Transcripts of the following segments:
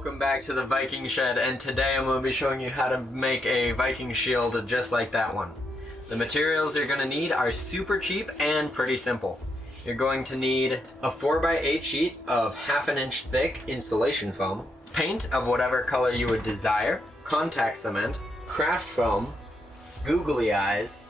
Welcome back to the Viking shed, and today I'm going to be showing you how to make a Viking shield just like that one. The materials you're going to need are super cheap and pretty simple. You're going to need a 4x8 sheet of ½ an inch thick insulation foam, paint of whatever color you would desire, contact cement, craft foam, googly eyes,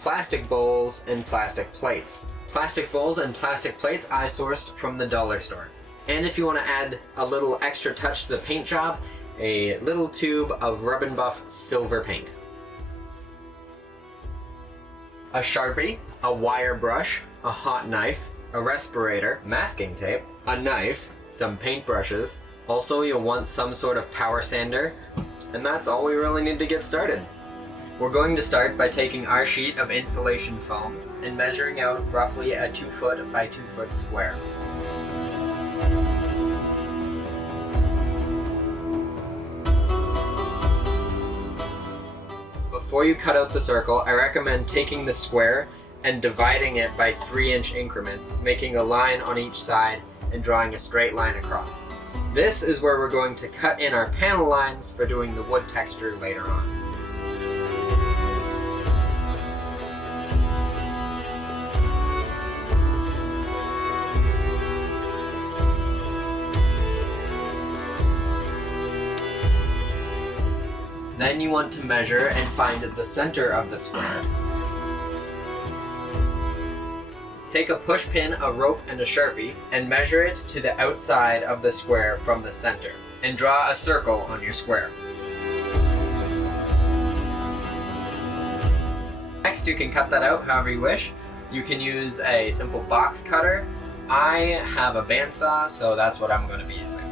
plastic bowls, and plastic plates. Plastic bowls and plastic plates I sourced from the dollar store. And if you want to add a little extra touch to the paint job, a little tube of Rub and Buff silver paint. A Sharpie, a wire brush, a hot knife, a respirator, masking tape, a knife, some paint brushes. Also, you'll want some sort of power sander, and that's all we really need to get started. We're going to start by taking our sheet of insulation foam and measuring out roughly a 2 foot by 2 foot square. Before you cut out the circle, I recommend taking the square and dividing it by 3-inch increments, making a line on each side and drawing a straight line across. This is where we're going to cut in our panel lines for doing the wood texture later on. Then you want to measure and find the center of the square. Take a push pin, a rope, and a Sharpie and measure it to the outside of the square from the center, and draw a circle on your square. Next, you can cut that out however you wish. You can use a simple box cutter. I have a bandsaw, so that's what I'm going to be using.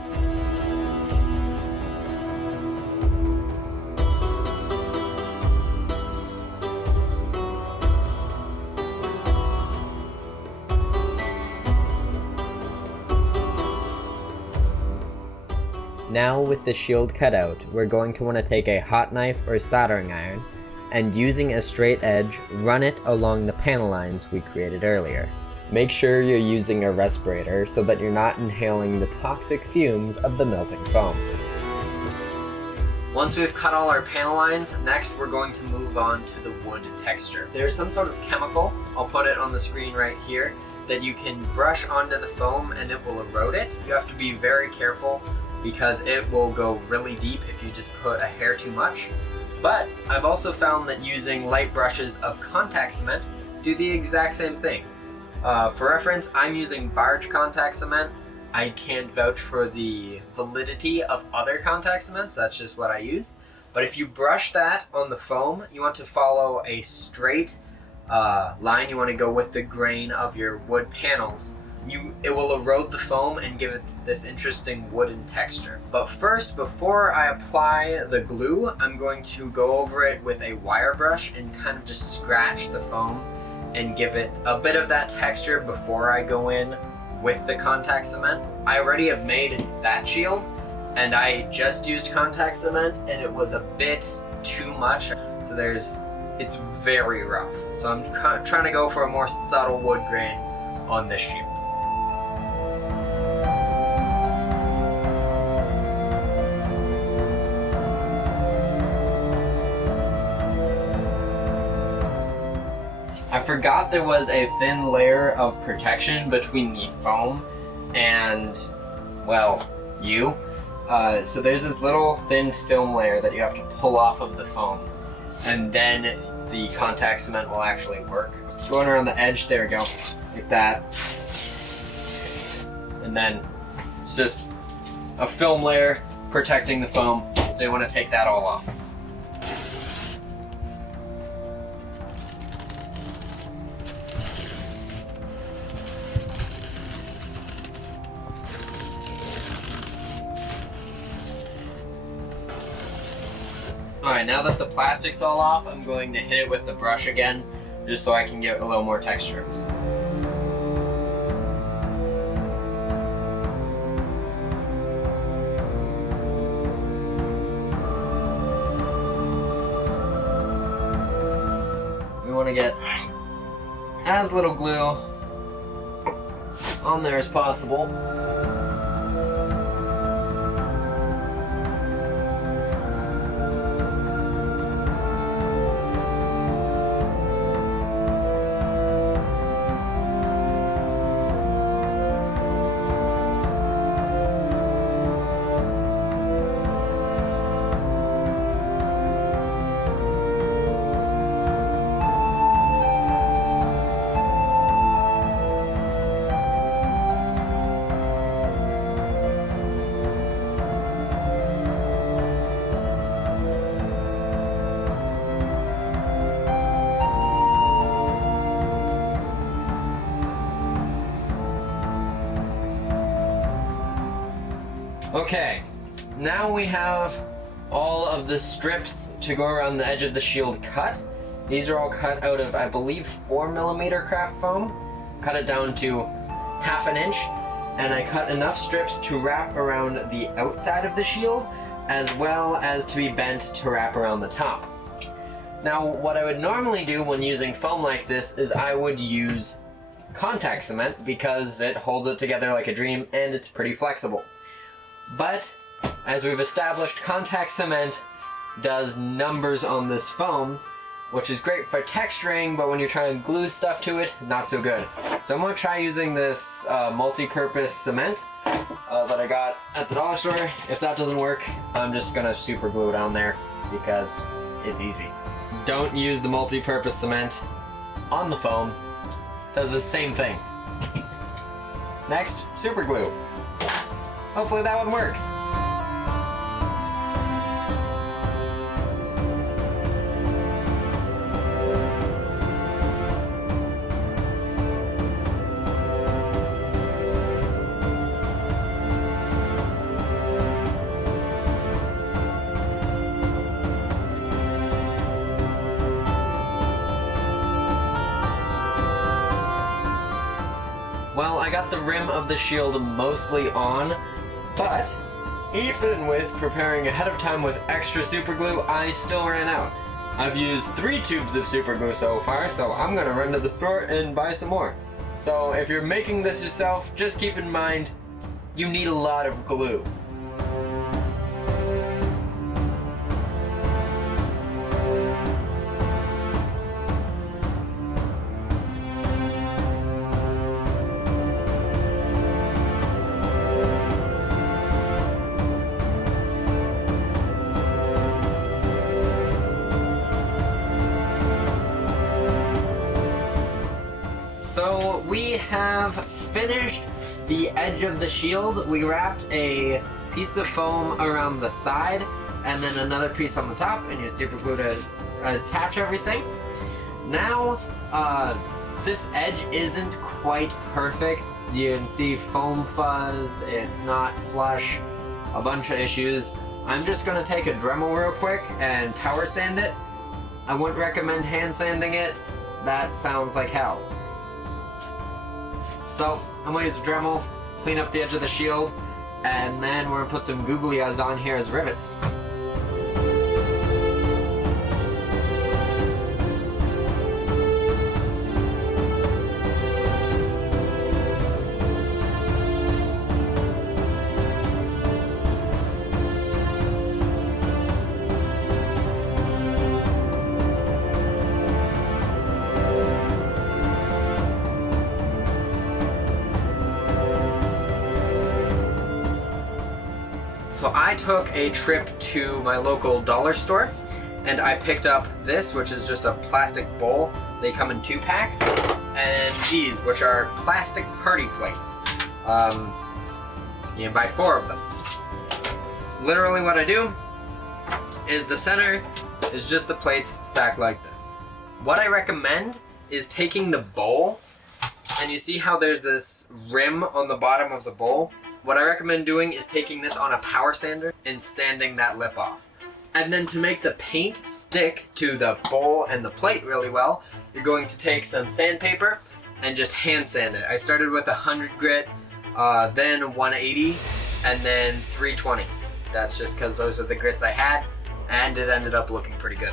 Now with the shield cut out, we're going to want to take a hot knife or soldering iron and using a straight edge, run it along the panel lines we created earlier. Make sure you're using a respirator so that you're not inhaling the toxic fumes of the melting foam. Once we've cut all our panel lines, next we're going to move on to the wood texture. There's some sort of chemical, I'll put it on the screen right here, that you can brush onto the foam and it will erode it. You have to be very careful because it will go really deep if you just put a hair too much. But I've also found that using light brushes of contact cement do the exact same thing. For reference, I'm using barge contact cement. I can't vouch for the validity of other contact cements, that's just what I use. But if you brush that on the foam, you want to follow a straight line. You want to go with the grain of your wood panels. It will erode the foam and give it this interesting wooden texture. But first, before I apply the glue, I'm going to go over it with a wire brush and kind of just scratch the foam and give it a bit of that texture before I go in with the contact cement. I already have made that shield and I just used contact cement and it was a bit too much. So it's very rough. So I'm trying to go for a more subtle wood grain on this shield. I forgot there was a thin layer of protection between the foam and, well, you. So there's this little thin film layer that you have to pull off of the foam, and then the contact cement will actually work. Going around the edge, there we go, like that. And then it's just a film layer protecting the foam, so you want to take that all off. Alright, now that the plastic's all off, I'm going to hit it with the brush again, just so I can get a little more texture. We want to get as little glue on there as possible. Okay, now we have all of the strips to go around the edge of the shield cut. These are all cut out of, I believe, 4mm craft foam. Cut it down to 1/2 inch, and I cut enough strips to wrap around the outside of the shield, as well as to be bent to wrap around the top. Now, what I would normally do when using foam like this is I would use contact cement because it holds it together like a dream and it's pretty flexible. But, as we've established, contact cement does numbers on this foam, which is great for texturing, but when you're trying to glue stuff to it, not so good. So I'm gonna try using this multi-purpose cement that I got at the dollar store. If that doesn't work, I'm just gonna super glue it on there because it's easy. Don't use the multi-purpose cement on the foam. It does the same thing. Next, super glue. Hopefully that one works. Well, I got the rim of the shield mostly on, but even with preparing ahead of time with extra super glue, I still ran out. I've used 3 tubes of super glue so far, so I'm gonna run to the store and buy some more. So if you're making this yourself, just keep in mind, you need a lot of glue. So we have finished the edge of the shield. We wrapped a piece of foam around the side and then another piece on the top, and use super glue to attach everything. Now, this edge isn't quite perfect. You can see foam fuzz, it's not flush, a bunch of issues. I'm just gonna take a Dremel real quick and power sand it. I wouldn't recommend hand sanding it. That sounds like hell. So, I'm gonna use a Dremel, clean up the edge of the shield, and then we're gonna put some googlyas on here as rivets. So I took a trip to my local dollar store and I picked up this, which is just a plastic bowl. They come in 2 packs, and these, which are plastic party plates. You can buy 4 of them. Literally what I do is the center is just the plates stacked like this. What I recommend is taking the bowl, and you see how there's this rim on the bottom of the bowl? What I recommend doing is taking this on a power sander and sanding that lip off. And then to make the paint stick to the bowl and the plate really well, you're going to take some sandpaper and just hand sand it. I started with 100 grit, then 180, and then 320. That's just because those are the grits I had, and it ended up looking pretty good.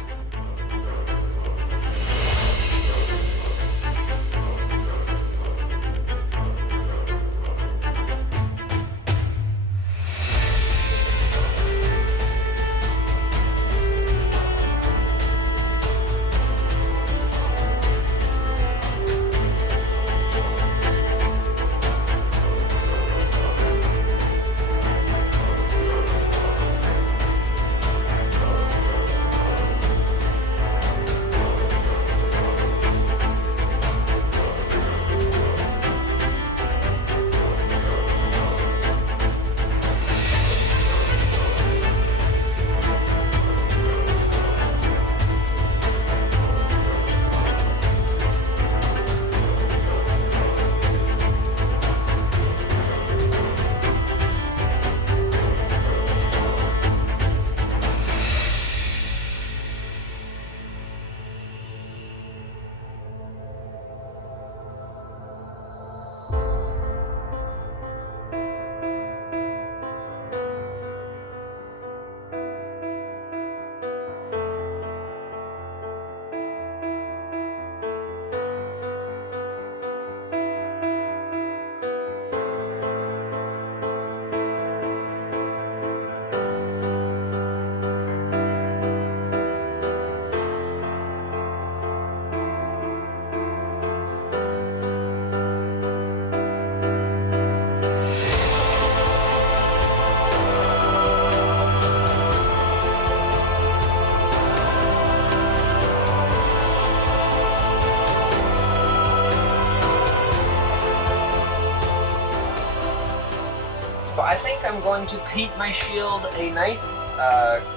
think I'm going to paint my shield a nice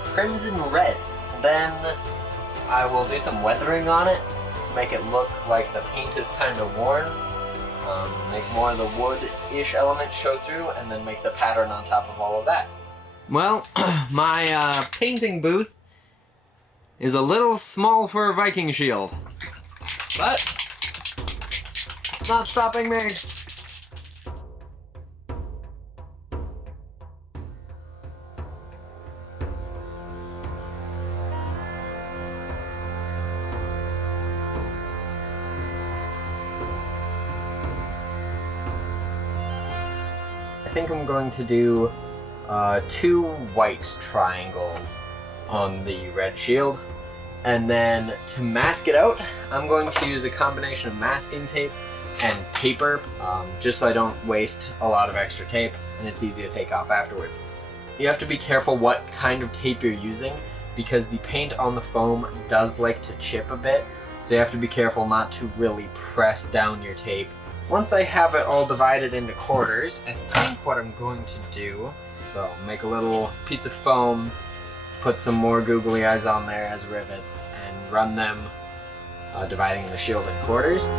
crimson red. Then I will do some weathering on it, make it look like the paint is kind of worn, make more of the wood-ish elements show through, and then make the pattern on top of all of that. Well, my painting booth is a little small for a Viking shield, but it's not stopping me. I think I'm going to do 2 white triangles on the red shield, and then to mask it out, I'm going to use a combination of masking tape and paper, just so I don't waste a lot of extra tape and it's easy to take off afterwards. You have to be careful what kind of tape you're using, because the paint on the foam does like to chip a bit, so you have to be careful not to really press down your tape. Once I have it all divided into quarters, I think what I'm going to do, so make a little piece of foam, put some more googly eyes on there as rivets, and run them, dividing the shield in quarters.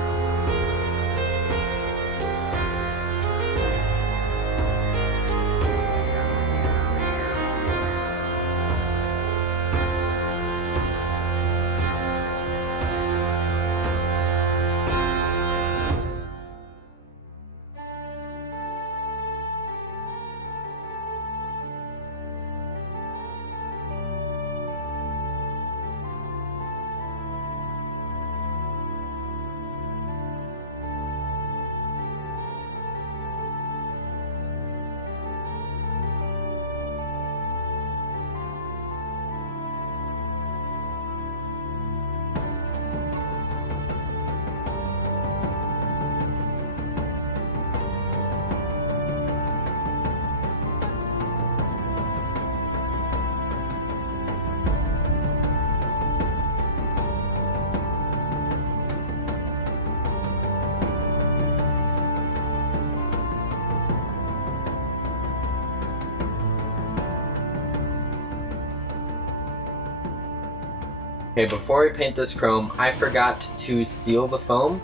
Okay, before we paint this chrome, I forgot to seal the foam.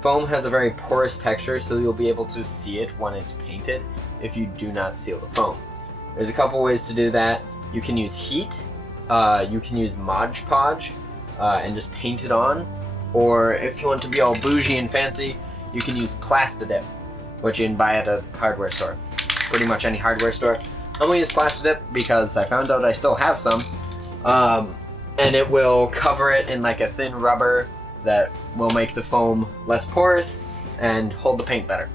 Foam has a very porous texture, so you'll be able to see it when it's painted if you do not seal the foam. There's a couple ways to do that. You can use heat, you can use Mod Podge, and just paint it on. Or if you want to be all bougie and fancy, you can use Plastidip, which you can buy at a hardware store. Pretty much any hardware store. I'm gonna use Plastidip because I found out I still have some. And it will cover it in like a thin rubber that will make the foam less porous and hold the paint better.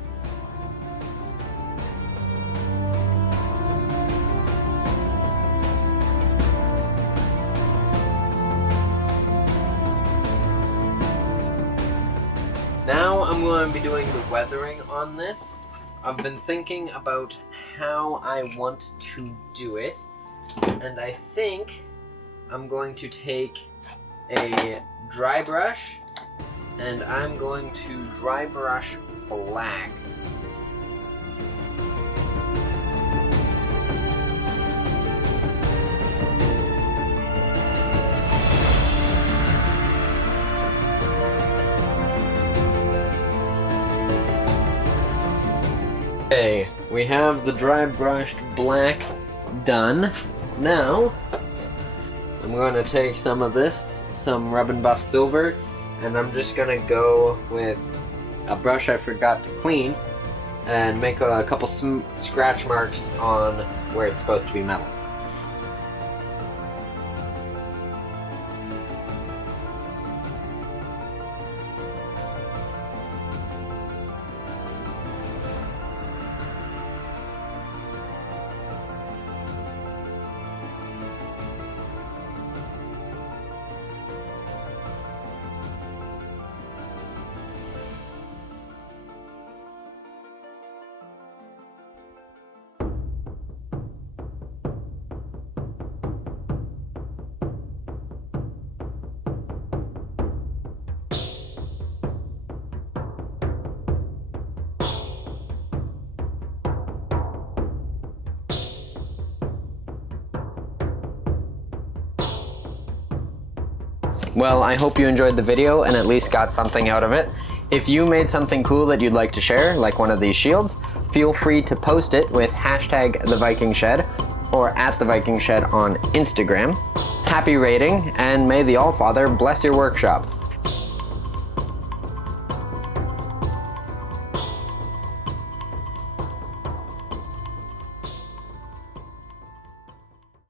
Now I'm going to be doing the weathering on this. I've been thinking about how I want to do it, and I think I'm going to take a dry brush, and I'm going to dry brush black. Okay, we have the dry brushed black done. Now, I'm going to take some of this, some Rub and Buff Silver, and I'm just going to go with a brush I forgot to clean and make a couple scratch marks on where it's supposed to be metal. Well, I hope you enjoyed the video and at least got something out of it. If you made something cool that you'd like to share, like one of these shields, feel free to post it with hashtag #TheVikingShed or @TheVikingShed on Instagram. Happy raiding, and may the Allfather bless your workshop.